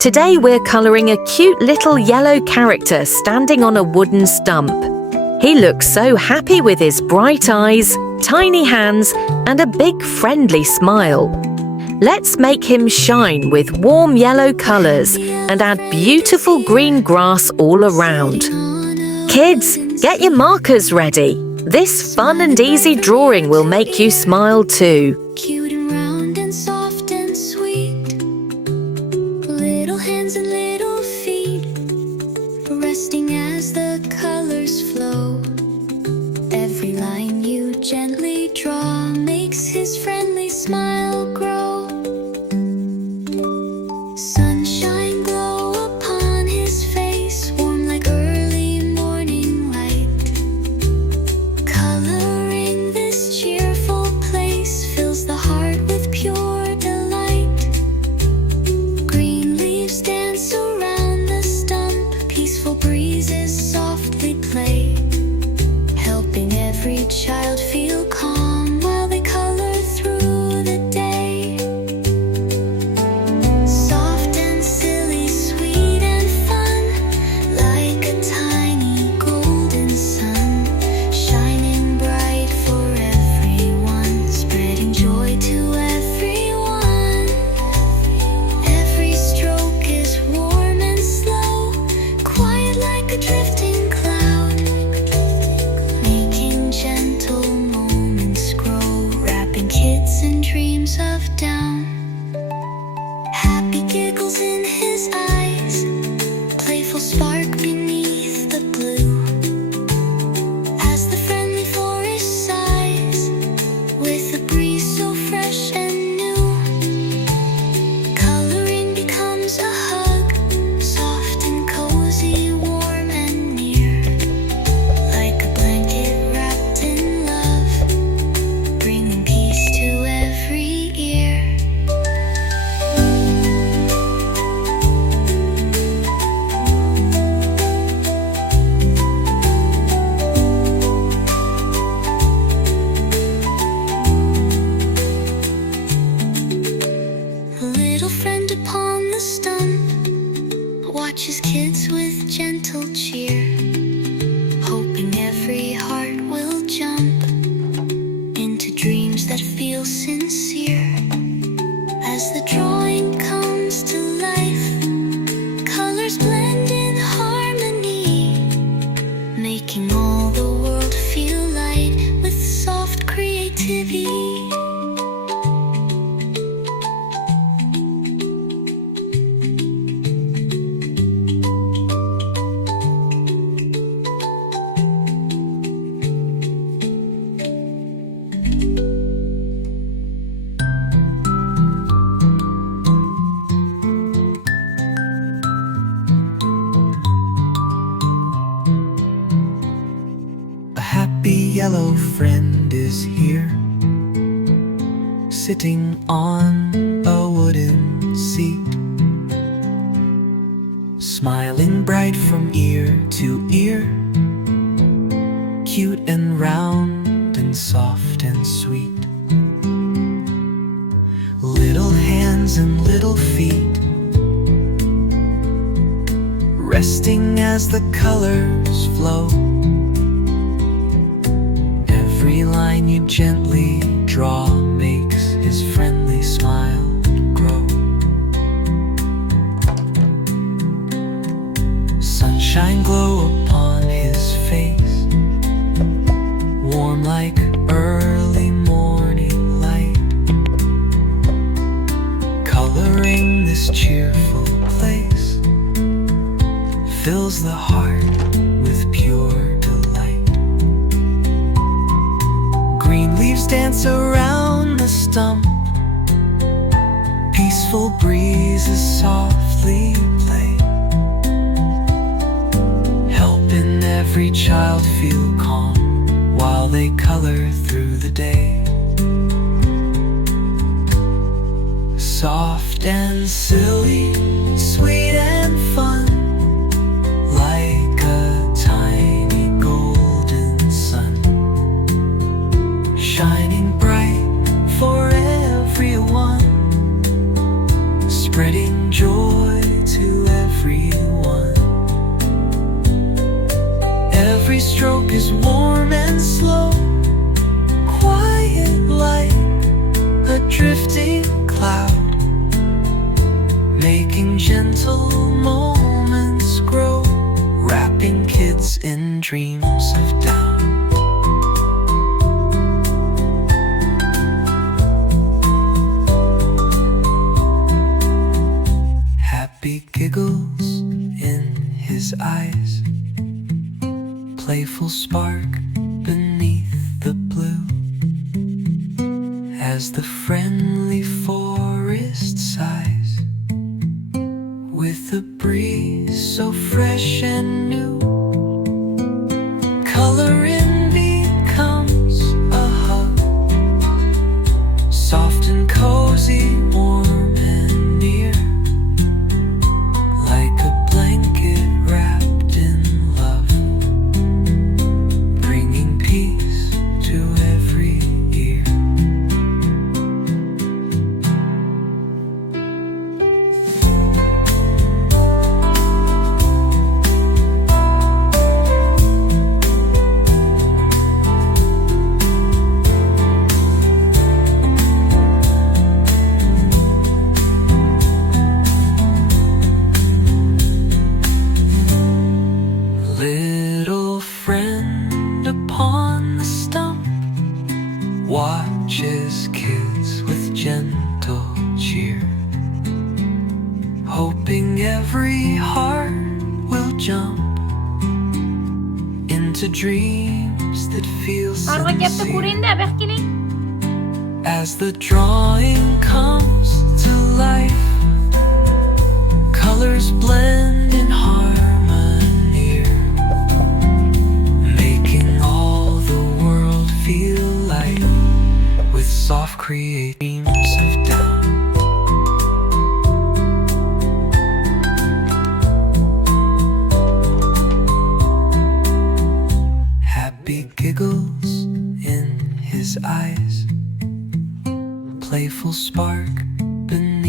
Today we're colouring a cute little yellow character standing on a wooden stump. He looks so happy with his bright eyes, tiny hands and a big friendly smile. Let's make him shine with warm yellow colours and add beautiful green grass all around. Kids, get your markers ready. This fun and easy drawing will make you smile too. Cute and round and soft and sweet, little hands and little feet, resting as the colors flow. Every line you gently draw makes his friendly smile grow. Sunshine glow upon his face, warm like early morning light. Coloring this cheerful place fills the heart with pure delight. Green leaves dance around the stump, peaceful breezes softly play, helping every child feel calm while they color through the day. Soft and silly, sweet and fun, like a tiny golden sun, shining bright for everyone, spreading joy to everyone. Every stroke is warm and slow, quiet like a drifting cloud, making gentle moments grow, wrapping kids in dreams of down. Happy giggles in his eyes, playful spark beneath the blue, as the friendly forest sighs with a breeze so fresh and new. Coloring becomes a hug, soft and cozy, warm and near, like a blanket wrapped in love, bringing peace to every ear. A little friend upon the stump watches kids with gentle cheer, hoping every heart will jump into dreams that feel sincere. As the drawing comes to life, colors blend in harmony, making all the world feel light with soft creativity. A happy yellow friend is here, sitting on a wooden seat, smiling bright from ear to ear, cute and round and soft and sweet. Little hands and little feet, resting as the colors flow. Every line you gently draw makes his friendly smile grow. Sunshine glow upon his face, warm like early morning light. Coloring this cheerful place fills the heart with pure delight. Green leaves dance around the stump, peaceful breezes softly play, helping every child feel calm while they color through the day. Soft and silly, sweet and fun, like a tiny golden sun, shining bright for everyone, spreading joy to everyone. Every stroke is warm and slow, quiet like a drifting cloud, making gentle moments grow, wrapping kids in dreams of down. Happy giggles in his eyes, playful spark beneath the blue, as the friendly forest sighs, with a breeze so fresh and new. Coloring becomes a hug, soft and cozy, warm and near, like a blanket wrapped in love, bringing peace to every ear. Little friend upon the stump watches kids with gentle cheer, hoping every heart will jump into dreams that feel sincere. As the drawing comes to life, colors blend in harmony, making all the world feel light, with soft creations of down. Happy giggles in his eyes, playful spark beneath